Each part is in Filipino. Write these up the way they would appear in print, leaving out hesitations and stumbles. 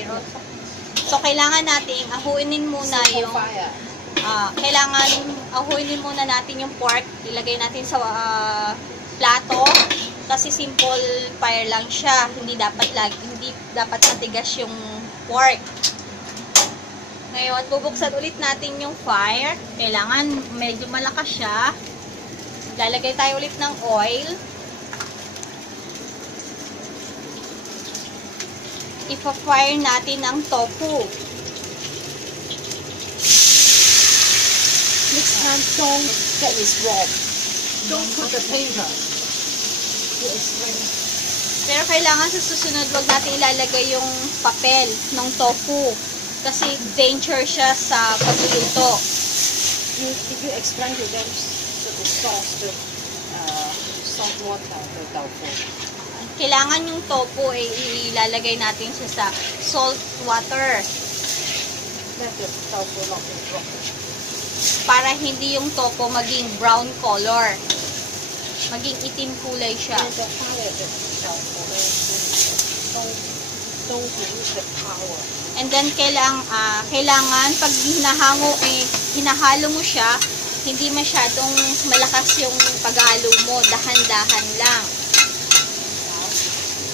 kirot. So, kailangan natin ahuinin muna yung muna natin yung pork. Ilagay natin sa plato kasi simple fire lang siya. Hindi dapat matigas yung pork. Ngayon, bubuksan ulit natin yung fire. Kailangan medyo malakas siya. Lalagay tayo ulit ng oil. Ipa-fire natin ang tofu. Next time, don't get this wrong. Don't put the paper. Pero kailangan sa susunod, wag natin ilalagay yung papel ng tofu. Kasi danger siya sa pagluluto. Did you explain to them the sauce, the salt water, the tofu? Kailangan yung tofu ay ilalagay natin siya sa salt water. Let the tofu not be broken. Para hindi yung tofu maging brown color. Maging itim kulay siya. And the fire, the tofu, don't use the power. And then, kailangan pag hinahalo mo siya, hindi masyadong malakas yung paghalo mo. Dahan-dahan lang.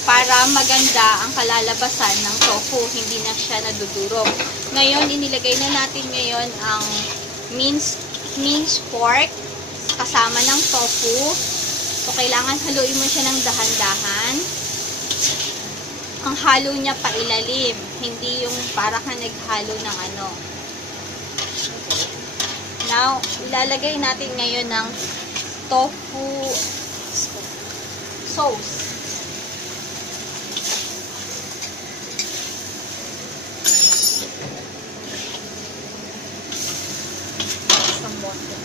Para maganda ang kalalabasan ng tofu, hindi na siya nadudurog. Ngayon, inilagay na natin ngayon ang minced pork kasama ng tofu. So, kailangan haluin mo siya ng dahan-dahan. Ang halo niya pailalim, hindi yung para ka naghalo ng ano. Now, ilalagay natin ngayon ng tofu sauce. Some water.